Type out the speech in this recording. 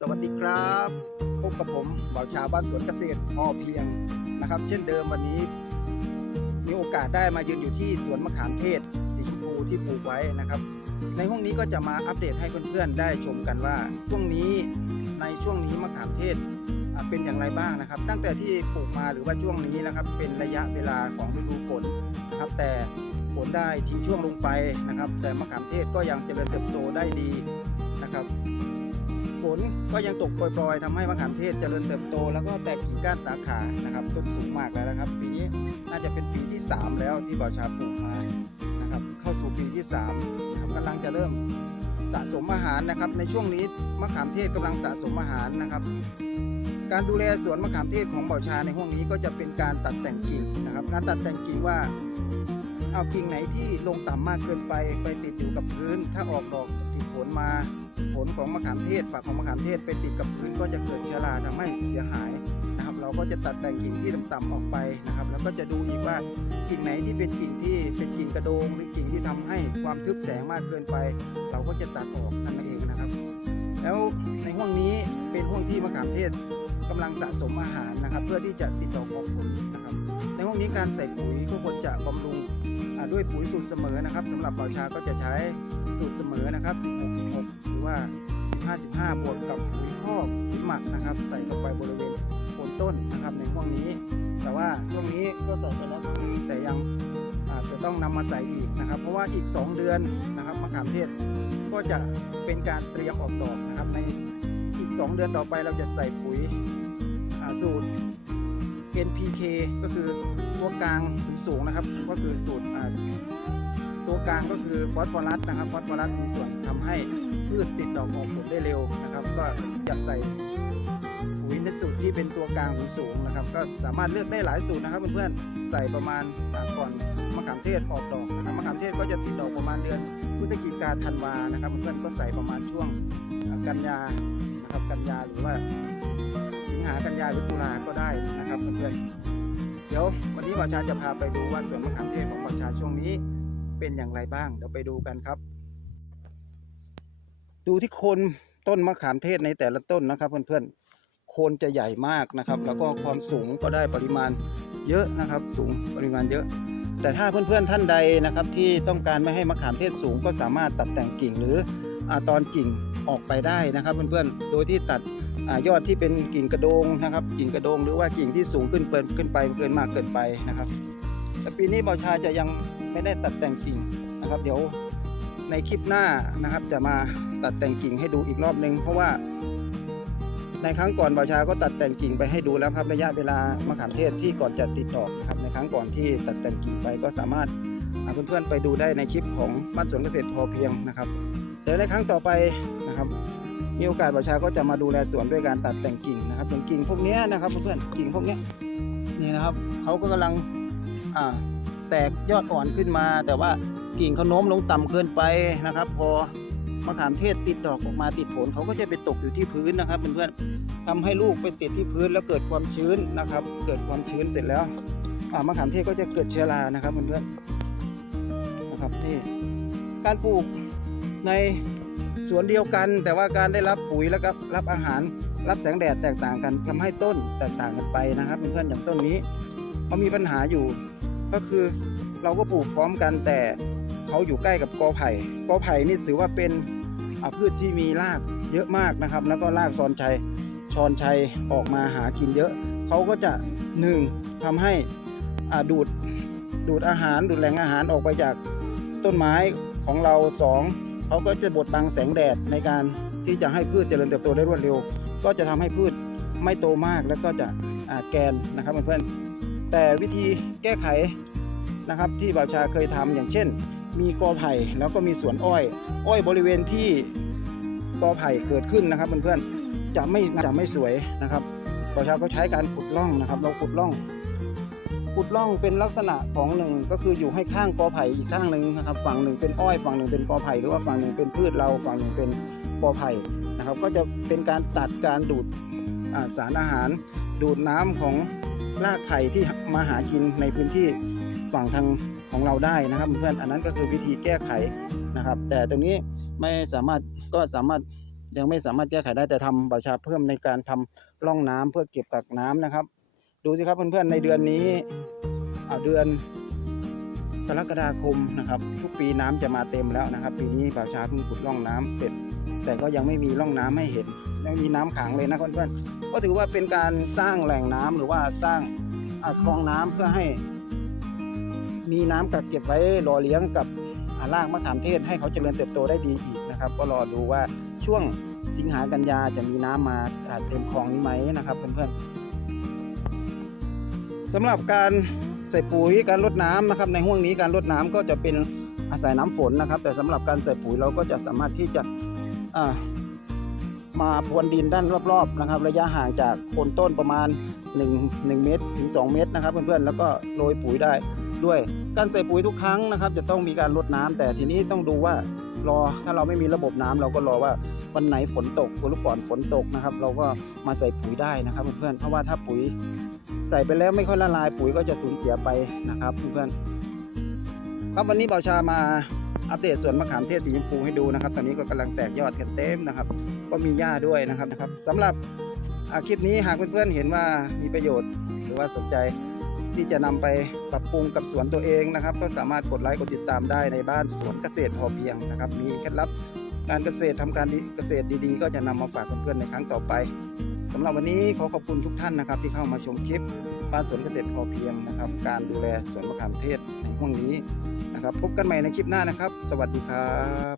สวัสดีครับพบกับผมบ่าวชาวบ้านสวนเกษตรพอเพียงนะครับ เช่นเดิมวันนี้ มีโอกาสได้มายืนอยู่ที่สวนมะขามเทศ สีชมพูที่ปลูกไว้นะครับ ในห้องนี้ก็จะมาอัปเดตให้เพื่อนๆได้ชมกันว่าช่วงนี้ในช่วงนี้มะขามเทศเป็นอย่างไรบ้างนะครับ ตั้งแต่ที่ปลูกมาหรือว่าช่วงนี้นะครับ เป็นระยะเวลาของฤดูฝนนะครับ แต่ฝนได้ทิ้งช่วงลงไปนะครับ แต่มะขามเทศก็ยังเจริญเติบโตได้ดีนะครับ ฝนก็ยังตกโปรยๆทำให้มะขามเทศเจริญเติบโต แล้วก็แตกกิ่งก้านสาขานะครับต้นสูงมากแล้วนะครับ ปีนี้น่าจะเป็นปีที่ 3 แล้วที่บ่าวชาปลูกมานะครับเข้าสู่ปีที่3นะครับกำลังจะเริ่มสะสมอาหารนะครับ ในช่วงนี้มะขามเทศกำลังสะสมอาหารนะครับ การดูแลสวนมะขามเทศของบ่าวชาในห้วงนี้ก็จะเป็นการตัดแต่งกิ่งนะครับ การตัดแต่งกิ่งว่า เอากิ่งไหนที่ลงต่ำมากเกินไปไปติดอยู่กับพื้น ถ้าออกดอกติดผลมาผลของมะขามเทศฝักของมะขามเทศไปติดกับพื้นก็จะเกิดเชื้อราทำให้เสียหายนะครับ เราก็จะตัดแต่งกิ่งที่ต่ำๆออกไปนะครับ แล้วก็จะดูอีกว่ากิ่งไหนที่เป็นกิ่งที่เป็นกิ่งกระโดงหรือกิ่งที่ทำให้ความทึบแสงมากเกินไป เราก็จะตัดออกนั่นเองนะครับ แล้วในห่วงนี้เป็นห่วงที่มะขามเทศกำลังสะสมอาหารนะครับ เพื่อที่จะติดดอกออกผลนะครับ ในห้องนี้การใส่ปุ๋ยก็ควรจะบำรุง ด้วยปุ๋ยสูตรเสมอนะครับสำหรับเบาชาก็จะใช้สูตรเสมอนะครับ 16 16 หรือว่า 15 15 บวกกับปุ๋ยคอกปุ๋ยหมักนะครับ ใส่เข้าไปบริเวณโคนต้นนะครับในห้องนี้ แต่ว่าช่วงนี้ก็ใส่ไปแล้วครั้งนึงแต่ยังอาจจะต้องนำมาใส่อีกนะครับ เพราะว่าอีก 2 เดือนนะครับมะขามเทศก็จะเป็นการเตรียมออกดอกนะครับ ในอีก 2 เดือนต่อไปเราจะใส่ปุ๋ยอ่าสูตร NPK ก็คือ ตัวกลางสูงๆนะครับก็คือสูตรตัวกลางก็คือฟอสฟอรัสนะครับฟอสฟอรัสมีส่วนทำให้พืชติดดอกออกผลได้เร็วนะครับ ก็จะใส่ปุ๋ยในสูตรที่เป็นตัวกลางสูงๆนะครับ ก็สามารถเลือกได้หลายสูตรนะครับเพื่อนๆใส่ประมาณก่อนมะขามเทศออกดอกนะครับมะขามเทศก็จะติดดอกประมาณเดือนพฤศจิกาธันวานะครับ เพื่อนๆก็ใส่ประมาณช่วงกันยานะครับกันยาหรือว่าสิงหากันยาหรือตุลาก็ได้นะครับเพื่อนๆ เดี๋ยววันนี้บ่าชาจะพาไปดูว่าสวนมะขามเทศของบ่าชาช่วงนี้เป็นอย่างไรบ้าง เดี๋ยวไปดูกันครับ ดูที่โคนต้นมะขามเทศในแต่ละต้นนะครับ เพื่อนๆ โคนจะใหญ่มากนะครับ แล้วก็ความสูงก็ได้ปริมาณเยอะนะครับ สูงปริมาณเยอะ แต่ถ้าเพื่อนๆท่านใดนะครับที่ต้องการไม่ให้มะขามเทศสูงก็สามารถตัดแต่งกิ่งหรืออตอนกิ่งออกไปได้นะครับ เพื่อนๆ โดยที่ตัด ยอดที่เป็นกิ่งกระโดงนะครับกิ่งกระโดงหรือว่ากิ่งที่สูงขึ้นเปินขึ้นไปเกินมากเกินไปนะครับ แต่ปีนี้บอชาจะยังไม่ได้ตัดแต่งกิ่งนะครับ เดี๋ยวในคลิปหน้านะครับ จะมาตัดแต่งกิ่งให้ดูอีกรอบนึง เพราะว่า ในครั้งก่อนบอชาก็ตัดแต่งกิ่งไปให้ดูแล้วครับระยะเวลามะขามเทศที่ก่อนจะติดดอกนะครับ ในครั้งก่อนที่ตัดแต่งกิ่งไปก็สามารถเพื่อนๆไปดูได้ในคลิปของบ้านสวนเกษตรพอเพียงนะครับ เดี๋ยวในครั้งต่อไปนะครับ มีโอกาสประชาก็จะมาดูแลสวนด้วยการตัดแต่งกิ่งนะครับอย่างกิ่งพวกนี้นะครับเพื่อนๆกิ่งพวกนี้นี่นะครับเขาก็กำลังอ่าแตกยอดอ่อนขึ้นมา แต่ว่ากิ่งเขาโน้มลงต่ำเกินไปนะครับ พอมะขามเทศติดดอกออกมาติดผลเขาก็จะไปตกอยู่ที่พื้นนะครับเพื่อนๆทำให้ลูกไปติดที่พื้นแล้วเกิดความชื้นนะครับ เกิดความชื้นเสร็จแล้วมะขามเทศก็จะเกิดเชื้อรานะครับเพื่อนๆนะครับนี่การปลูกใน สวนเดียวกัน แต่ว่าการได้รับปุ๋ยแล้วก็รับอาหาร รับแสงแดดแตกต่างกันทำให้ต้นแตกต่างกันไปนะครับ เพื่อนๆอย่างต้นนี้เขามีปัญหาอยู่ ก็คือเราก็ปลูกพร้อมกันแต่เขาอยู่ใกล้กับกอไผ่กอไผ่นี่ถือว่าเป็นพืชที่มีรากเยอะมากนะครับ แล้วก็รากซอนชัยชอนชัยออกมาหากินเยอะเขาก็จะหนึ่งทำให้อาดูดดูดอาหารดูดแหล่งอาหารออกไปจากต้นไม้ของเราสอง เขาก็จะบดบังแสงแดดในการที่จะให้พืชเจริญเติบโตได้รวดเร็ว ก็จะทำให้พืชไม่โตมากแล้วก็จะแกนนะครับเพื่อนๆแต่วิธีแก้ไขนะครับที่บ่าวชาเคยทำอย่างเช่น มีกอไผ่แล้วก็มีสวนอ้อย อ้อยบริเวณที่กอไผ่เกิดขึ้นนะครับเพื่อนๆจะไม่จะไม่สวยนะครับบ่าวชาก็ใช้การขุดร่องนะครับ เราขุดร่อง ขุดร่องเป็นลักษณะของหนึ่งก็คืออยู่ให้ข้างกอไผ่อีกข้างหนึ่งนะครับ ฝั่งหนึ่งเป็นอ้อยฝั่งหนึ่งเป็นกอไผ่หรือว่าฝั่งหนึ่งเป็นพืชเราฝั่งหนึ่งเป็นกอไผ่นะครับ ก็จะเป็นการตัดการดูดสารอาหาร ดูดน้ำของรากไผ่ที่มาหากินในพื้นที่ฝั่งทางของเราได้นะครับเพื่อนอันนั้นก็คือวิธีแก้ไขนะครับ แต่ตรงนี้ไม่สามารถก็สามารถยังไม่สามารถแก้ไขได้แต่ทำประชาเพิ่มในการทำร่องน้ำเพื่อเก็บกักน้ำนะครับ ดูสิครับเพื่อนๆในเดือนนี้อ่าเดือนกรกฎาคมนะครับ ทุกปีน้ำจะมาเต็มแล้วนะครับ ปีนี้ป่าช้าเพิ่งขุดร่องน้ำเสร็จ แต่ก็ยังไม่มีร่องน้ำให้เห็นยังไม่มีน้ำขังเลยนะเพื่อนๆก็ถือว่าเป็นการสร้างแหล่งน้ำหรือว่าสร้างคลองน้ำเพื่อให้ มีน้ำกักเก็บไว้รอเลี้ยงกับอ่ารากมะขามเทศให้เขาเจริญเติบโตได้ดีอีกนะครับ ก็รอดูว่าช่วงสิงหากันยาจะมีน้ำมาอ่าเต็มคลองนี้ไหมนะครับเพื่อนๆ สำหรับการใส่ปุ๋ยการรดน้ำนะครับ ในห่วงนี้การรดน้ำก็จะเป็นอาศัยน้ำฝนนะครับ แต่สำหรับการใส่ปุ๋ยเราก็จะสามารถที่จะมาพรวนดินด้านรอบๆนะครับ ระยะห่างจากโคนต้นประมาณ 1 1 เมตรถึง 2 เมตรนะครับเพื่อนๆแล้วก็โรยปุ๋ยได้ด้วยการใส่ปุ๋ยทุกครั้งนะครับ จะต้องมีการรดน้ำแต่ทีนี้ต้องดูว่ารอถ้าเราไม่มีระบบน้ำเราก็รอว่าวันไหนฝนตกหรือก่อนฝนตกนะครับ เราก็มาใส่ปุ๋ยได้นะครับเพื่อนๆเพราะว่าถ้าปุ๋ย ใส่ไปแล้วไม่ค่อยละลายปุ๋ยก็จะสูญเสียไปนะครับเพื่อนๆครับวันนี้เบาชามาอัปเดตสวนมะขามเทศสีชมพูให้ดูนะครับ ตอนนี้ก็กำลังแตกยอดกันเต็มนะครับ ก็มีหญ้าด้วยนะครับนะครับสำหรับคลิปนี้หากเพื่อนๆเห็นว่ามีประโยชน์ หรือว่าสนใจที่จะนำไปปรับปรุงกับสวนตัวเองนะครับ ก็สามารถกดไลค์กดติดตามได้ในบ้านสวนเกษตรพอเพียงนะครับ มีเคล็ดลับการเกษตรทำการเกษตรดีๆ ก็จะนำมาฝากเพื่อนๆในครั้งต่อไป สำหรับวันนี้ขอขอบคุณทุกท่านนะครับ ที่เข้ามาชมคลิปบ้านสวนเกษตรพอเพียงนะครับ การดูแลสวนมะขามเทศในห้วงนี้นะครับ พบกันใหม่ในคลิปหน้านะครับ สวัสดีครับ